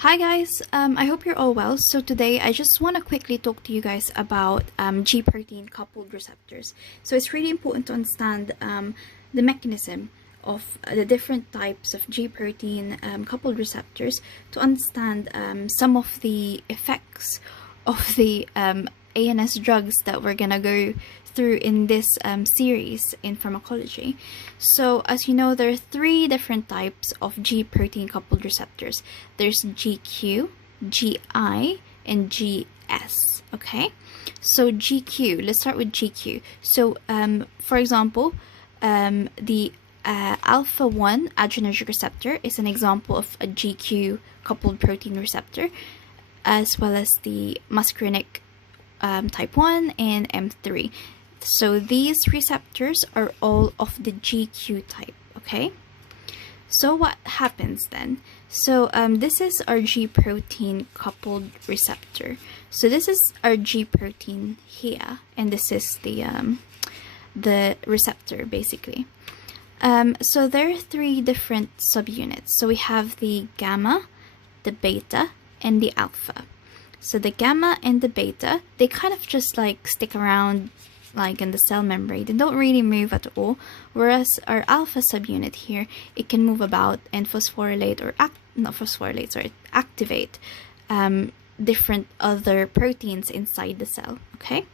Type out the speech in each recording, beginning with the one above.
Hi guys, I hope you're all well. So today I just want to quickly talk to you guys about G protein coupled receptors. So it's really important to understand the mechanism of the different types of G protein coupled receptors to understand some of the effects of the ANS drugs that we're gonna go through in this series in pharmacology. So as you know, there are three different types of G protein coupled receptors. There's GQ, GI, and GS. Okay, so GQ, let's start with GQ. So for example, the alpha 1 adrenergic receptor is an example of a GQ coupled protein receptor, as well as the muscarinic type 1 and M3. So these receptors are all of the GQ type, okay? So what happens then? So this is our G protein coupled receptor. So this is our G protein here, and this is the receptor basically. So there are three different subunits. So we have the gamma, the beta, and the alpha. So the gamma and the beta, they kind of just like stick around like in the cell membrane. They don't really move at all. Whereas our alpha subunit here, it can move about and phosphorylate or activate different other proteins inside the cell. Okay,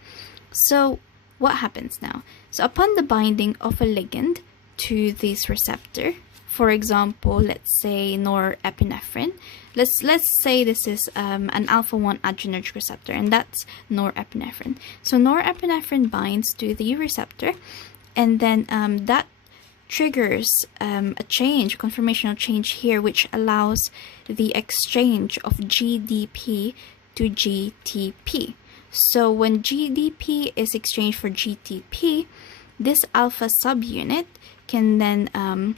so what happens now? So upon the binding of a ligand to this receptor, for example, let's say norepinephrine. Let's say this is an alpha 1 adrenergic receptor, and that's norepinephrine. So norepinephrine binds to the receptor, and then that triggers a conformational change here, which allows the exchange of GDP to GTP. So when GDP is exchanged for GTP, this alpha subunit can then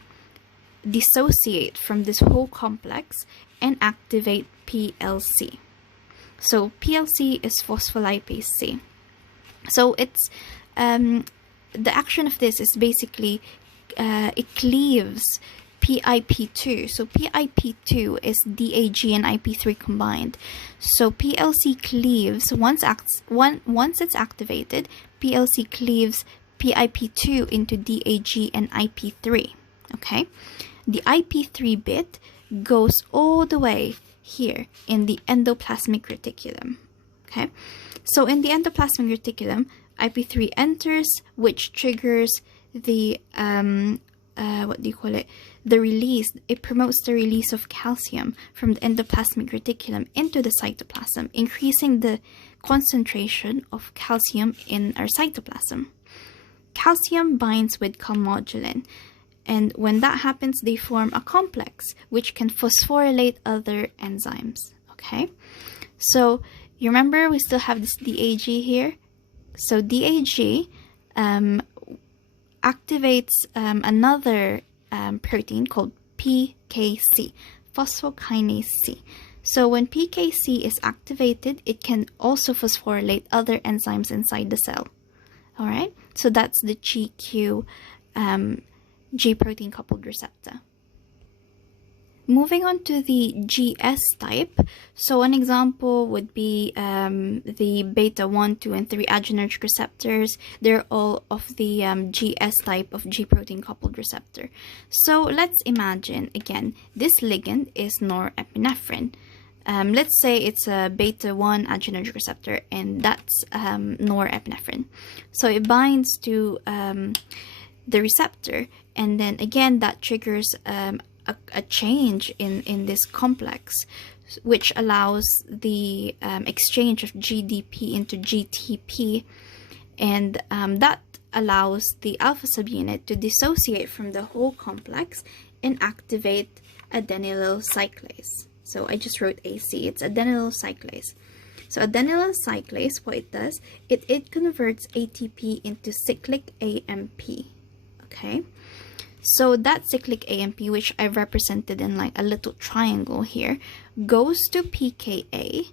dissociate from this whole complex and activate PLC. So PLC is phospholipase C. So it's the action of this is basically it cleaves PIP2. So PIP2 is DAG and IP3 combined. So PLC cleaves once it's activated, PLC cleaves PIP2 into DAG and IP3. Okay, the IP3 bit goes all the way here in the endoplasmic reticulum. Okay, so in the endoplasmic reticulum, IP3 enters, which triggers the the release. It promotes the release of calcium from the endoplasmic reticulum into the cytoplasm, increasing the concentration of calcium in our cytoplasm. Calcium binds with calmodulin, and when that happens, they form a complex which can phosphorylate other enzymes. Okay, so you remember we still have this DAG here. So DAG activates another protein called PKC, phosphokinase C. So when PKC is activated, it can also phosphorylate other enzymes inside the cell. All right, so that's the GQ G protein coupled receptor. Moving on to the GS type, so an example would be the beta 1, 2, and 3 adrenergic receptors. They're all of the GS type of G protein coupled receptor. So let's imagine, again, this ligand is norepinephrine. Let's say it's a beta 1 adrenergic receptor, and that's norepinephrine. So it binds to the receptor, and then again that triggers a change in this complex, which allows the exchange of GDP into GTP, and that allows the alpha subunit to dissociate from the whole complex and activate adenylyl cyclase. So I just wrote AC, it's adenylyl cyclase. So adenylyl cyclase, what it does, it converts ATP into cyclic AMP. Okay, so that cyclic AMP, which I've represented in like a little triangle here, goes to pKa,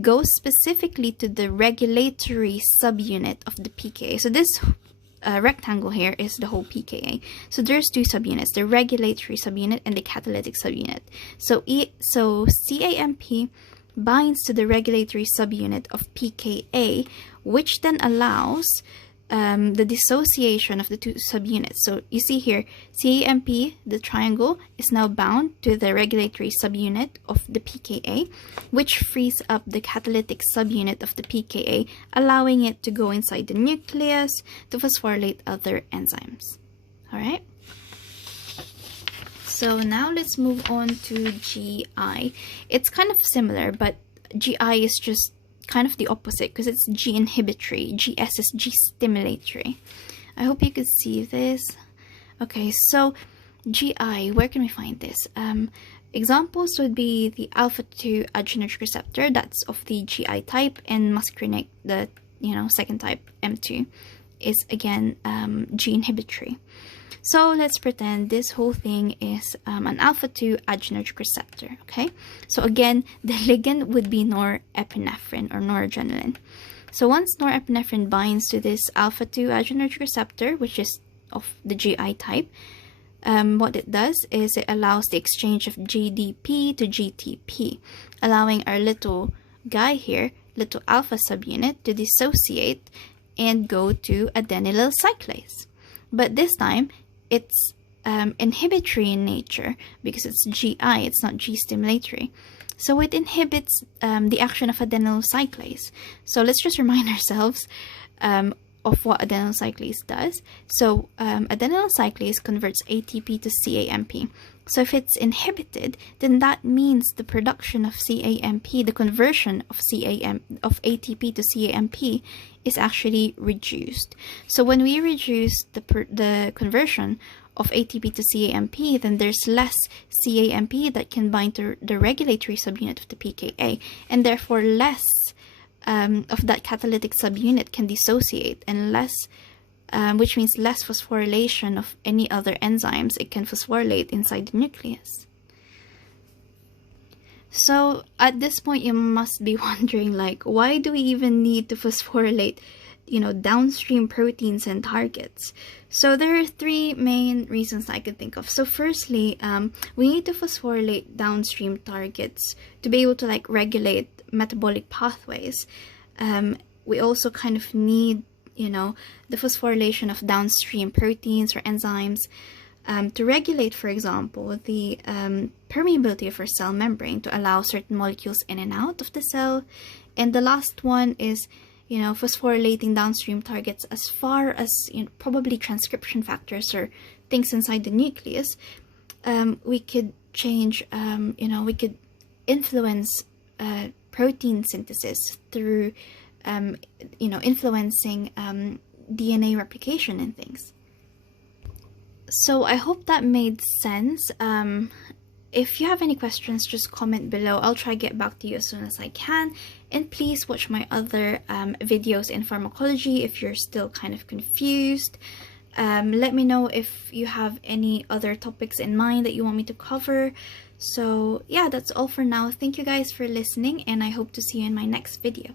goes specifically to the regulatory subunit of the pKa. So this rectangle here is the whole pKa. So there's two subunits, the regulatory subunit and the catalytic subunit. So CAMP binds to the regulatory subunit of pKa, which then allows the dissociation of the two subunits. So you see here, CAMP, the triangle, is now bound to the regulatory subunit of the pKa, which frees up the catalytic subunit of the pKa, allowing it to go inside the nucleus to phosphorylate other enzymes. Alright? So now let's move on to GI. It's kind of similar, but GI is just kind of the opposite because it's G inhibitory. GS is G stimulatory. I hope you could see this. Okay, so GI, where can we find this? Examples would be the alpha-2 adrenergic receptor, that's of the GI type, and muscarinic, the second type, M2, is again G inhibitory. So let's pretend this whole thing is an alpha-2 adrenergic receptor, okay? So again, the ligand would be norepinephrine or noradrenaline. So once norepinephrine binds to this alpha-2 adrenergic receptor, which is of the GI type, what it does is it allows the exchange of GDP to GTP, allowing our little guy here, little alpha subunit, to dissociate and go to adenylyl cyclase. But this time, it's inhibitory in nature because it's GI, it's not G stimulatory. So it inhibits the action of adenylyl cyclase. So let's just remind ourselves of what adenylyl cyclase does. So adenylyl cyclase converts ATP to CAMP. So if it's inhibited, then that means the production of CAMP, the conversion of ATP to CAMP is actually reduced. So when we reduce the conversion of ATP to CAMP, then there's less CAMP that can bind to the regulatory subunit of the pKa, and therefore less of that catalytic subunit can dissociate, and less, which means less phosphorylation of any other enzymes it can phosphorylate inside the nucleus. So at this point, you must be wondering, like, why do we even need to phosphorylate, downstream proteins and targets? So there are three main reasons I could think of. So firstly, we need to phosphorylate downstream targets to be able to regulate metabolic pathways. We also kind of need, the phosphorylation of downstream proteins or enzymes to regulate, for example, the permeability of our cell membrane to allow certain molecules in and out of the cell. And the last one is, phosphorylating downstream targets as far as probably transcription factors or things inside the nucleus. We could change, we could influence protein synthesis through, influencing DNA replication and things. So I hope that made sense. If you have any questions, just comment below. I'll try to get back to you as soon as I can. And please watch my other videos in pharmacology if you're still kind of confused. Let me know if you have any other topics in mind that you want me to cover. So yeah, that's all for now. Thank you guys for listening, and I hope to see you in my next video.